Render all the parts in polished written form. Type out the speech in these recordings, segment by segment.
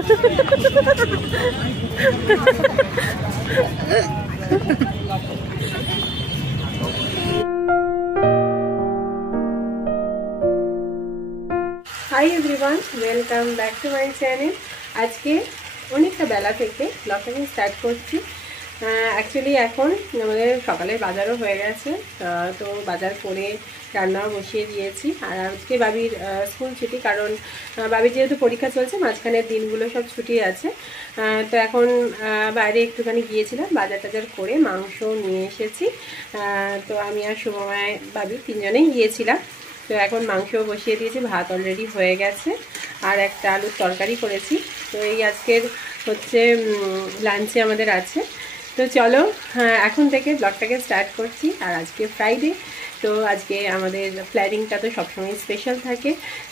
Hi everyone, welcome back to my channel. আজকে অনেকটা বেলা থেকে ব্লগটাকে স্টার্ট করছি। অ্যাকচুয়ালি এখন আমাদের সকালের বাজারও হয়ে গেছে, তো বাজার করে রান্নাও বসিয়ে দিয়েছি। আর আজকে বাবির স্কুল ছুটি, কারণ বাবির যেহেতু পরীক্ষা চলছে, মাঝখানের দিনগুলো সব ছুটি আছে। তো এখন বাইরে একটুখানি গিয়েছিলাম, বাজার টাজার করে মাংস নিয়ে এসেছি। তো আমি আর শুভময় বাবি তিনজনেই গিয়েছিলাম। তো এখন মাংস বসিয়ে দিয়েছি, ভাত অলরেডি হয়ে গেছে, আর একটা আলুর তরকারি করেছি। তো এই আজকের হচ্ছে লাঞ্চে আমাদের আছে। তো চলো এখন থেকে ব্লগটাকে স্টার্ট করছি। আর আজকে ফ্রাইডে, তো আজকে আমাদের প্ল্যানিংটা তো সবসময় স্পেশাল থাকে।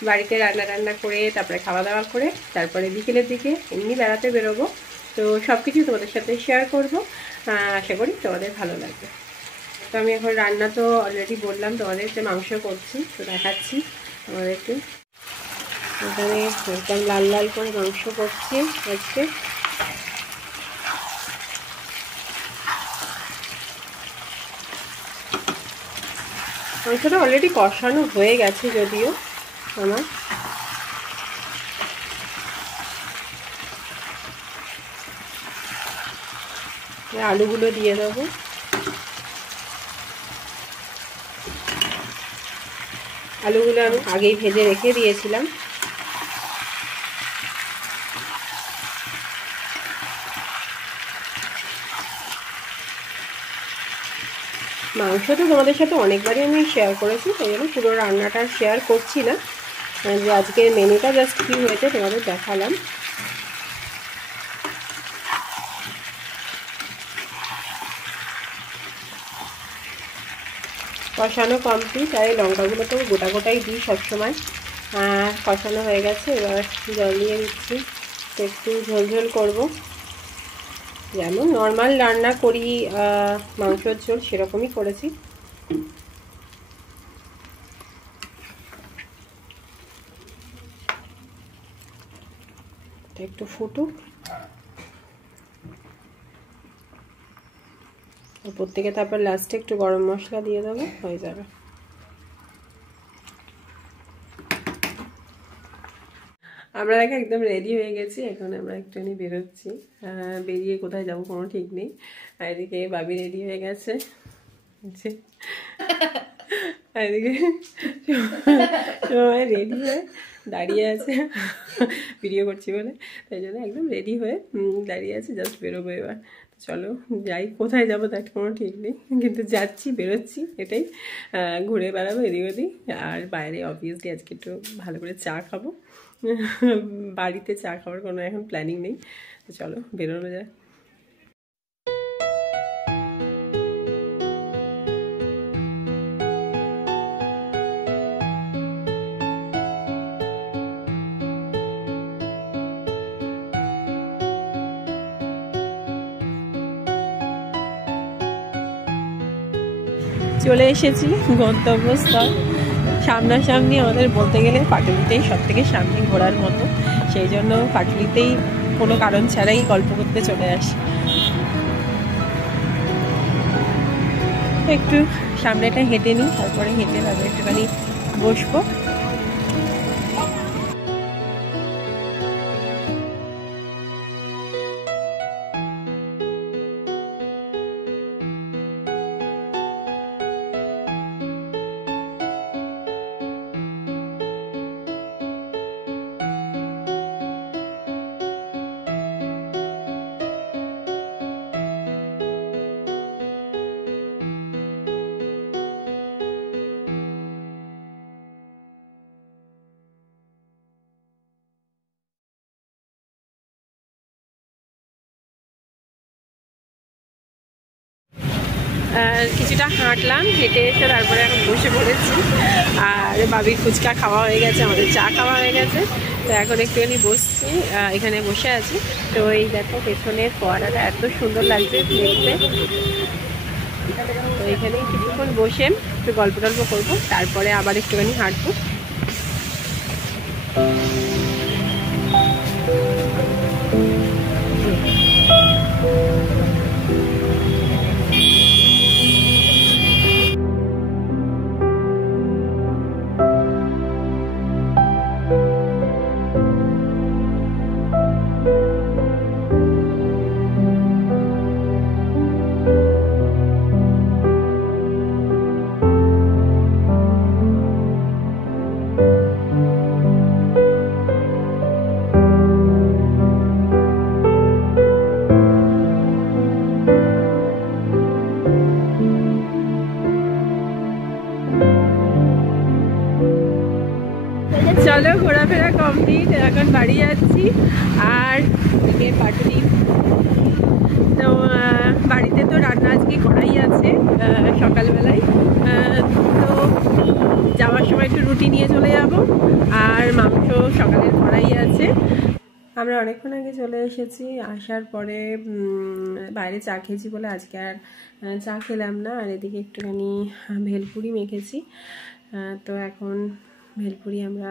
বাড়িতে রান্না করে তারপরে খাওয়া দাওয়া করে তারপরে বিকেলের দিকে এমনি বেড়াতে বেরোবো। তো সব কিছু তোমাদের সাথে শেয়ার করবো, আশা করি তোমাদের ভালো লাগবে। তো আমি এখন রান্না তো অলরেডি বললাম তোমাদের যে মাংস করছি, তো দেখাচ্ছি আমাদেরকে। এখানে একদম লাল লাল করে মাংস করছি আজকে। মাংসটা অলরেডি কষানো হয়ে গেছে যদিও আমার। আলুগুলো দিয়ে দেবো। আলুগুলো আমি আগেই ভেজে রেখে দিয়েছিলাম। মাংস তো তোমাদের সাথে অনেকবারই আমি শেয়ার করেছি, তাই জন্য পুরো রান্নাটা শেয়ার করছি না। যে আজকের মেনুটা জাস্ট কী হয়েছে তোমাদের দেখালাম। কষানো কমপ্লিট, আর এই লঙ্কাগুলো তো গোটা গোটাই দিই সবসময়। কষানো হয়ে গেছে, এবার জল দিয়ে দিচ্ছি। একটু ঝোল করবো, যেমন নর্মাল রান্না করি মাংসের ঝোল সেরকমই করেছি। একটু ফুটুক, উপর থেকে তারপর লাস্টে একটু গরম মশলা দিয়ে দেবো, হয়ে যাবে। আমরা দেখো একদম রেডি হয়ে গেছি, এখন আমরা একটুখানি বেরোচ্ছি। বেরিয়ে কোথায় যাবো কোনো ঠিক নেই। আর এদিকে বাবি রেডি হয়ে গেছে, এদিকে সবাই রেডি হয়ে দাঁড়িয়ে আছে, ভিডিও করছি বলে, তাই জন্য একদম রেডি হয়ে দাঁড়িয়ে আছে, জাস্ট বেরোবো এবার। চলো যাই, কোথায় যাবো তার কোনো ঠিক নেই, কিন্তু যাচ্ছি, বেরোচ্ছি, এটাই। ঘুরে বেড়াবো এদিক ওদিক। আর বাইরে অবভিয়াসলি আজকে একটু ভালো করে চা খাবো। বাড়িতে চা খাওয়ার কোনো এখন প্ল্যানিং নেই, তো চলো বেরোনো যায়। চলে এসেছি গন্তব্যস্থল। সামনাসামনি আমাদের বলতে গেলে পাটুলিতেই সব থেকে সামনে ঘোরার মতো, সেই জন্য পাটুলিতেই কোনো কারণ ছাড়াই গল্প করতে চলে আসি। একটু সামনেটা হেঁটে নিই, তারপরে হেঁটে তারপরে একটুখানি বসবো। কিছুটা হাঁটলাম, হেঁটে এসে তারপরে এখন বসে পড়েছি। আর বাবির ফুচকা খাওয়া হয়ে গেছে, আমাদের চা খাওয়া হয়ে গেছে, তো এখন একটুখানি বসছি, এখানে বসে আছি। তো এই দেখো পেছনের ফোয়ারাটা এত সুন্দর লাগছে দেখতে। তো এখানে কিছুক্ষণ বসে একটু গল্প টল্প করবো, তারপরে আবার একটুখানি হাঁটবো। চলো ঘোরাফেরা কমপ্লিট, এখন বাড়ি যাচ্ছি। আর পাটুরি তো বাড়িতে তো রান্না আজকে করাই আছে সকালবেলায়। তো যাওয়ার সময় একটু রুটি নিয়ে চলে যাব, আর মাংস সকালের করাই আছে। আমরা অনেকক্ষণ আগে চলে এসেছি। আসার পরে বাইরে চা খেয়েছি বলে আজকে আর চা খেলাম না। আর এদিকে একটুখানি ভেলপুরি মেখেছি। তো এখন ভেলপুরি আমরা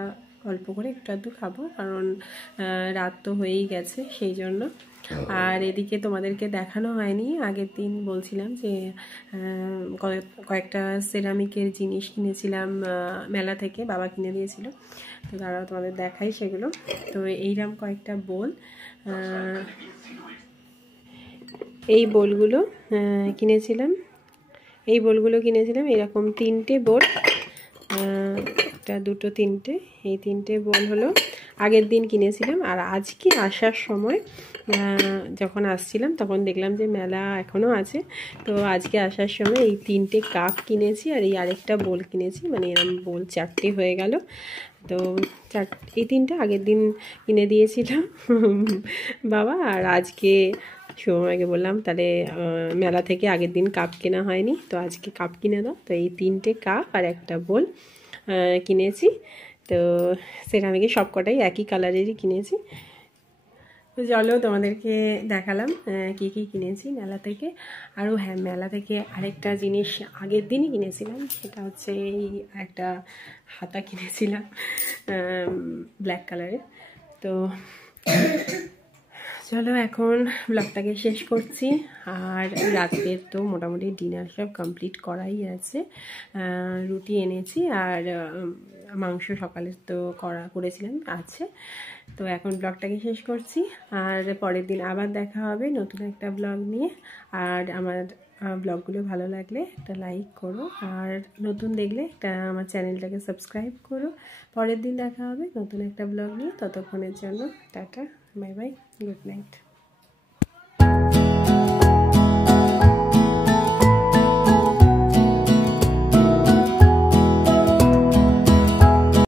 অল্প করে একটু আধটু খাবো, কারণ রাত তো হয়েই গেছে সেই জন্য। আর এদিকে তোমাদেরকে দেখানো হয়নি, আগের দিন বলছিলাম যে কয়েকটা সেরামিকের জিনিস কিনেছিলাম মেলা থেকে, বাবা কিনে দিয়েছিল। তো তারাও তোমাদের দেখাই সেগুলো। তো এইরকম কয়েকটা বোল, এই বোলগুলো কিনেছিলাম। এরকম 3টে বোল, একটা দুটো তিনটে, এই 3টে বোল হলো আগের দিন কিনেছিলাম। আর আজকে আসার সময় যখন আসছিলাম তখন দেখলাম যে মেলা এখনও আছে। তো আজকে আসার সময় এই 3টে কাপ কিনেছি, আর এই আরেকটা বোল কিনেছি, মানে এরকম বোল 4টে হয়ে গেল। তো এই 3টে আগের দিন কিনে দিয়েছিলাম বাবা। আর আজকে সময়কে বললাম তাহলে মেলা থেকে আগের দিন কাপ কেনা হয়নি, তো আজকে কাপ কিনে দাও। তো এই 3টে কাপ আর একটা বোল কিনেছি। তো সেরামিকের সব কটাই একই কালারেরই কিনেছি। তো চলো তোমাদেরকে দেখালাম কী কী কিনেছি মেলা থেকে। আরও হ্যাঁ, মেলা থেকে আরেকটা জিনিস আগের দিনই কিনেছিলাম, সেটা হচ্ছে এই একটা হাতা কিনেছিলাম ব্ল্যাক কালারের। তো চলো এখন ব্লগটাকে শেষ করছি। আর রাতের তো মোটামুটি ডিনার সব কমপ্লিট করাই আছে। রুটি এনেছি আর মাংস সকালে তো করেছিলাম আছে। তো এখন ব্লগটাকে শেষ করছি, আর পরের দিন আবার দেখা হবে নতুন একটা ব্লগ নিয়ে। আর আমার ব্লগগুলো ভালো লাগলে একটা লাইক করো, আর নতুন দেখলে একটা আমার চ্যানেলটাকে সাবস্ক্রাইব করো। পরের দিন দেখা হবে নতুন একটা ব্লগ নিয়ে। ততক্ষণের জন্য tata, bye bye, good night.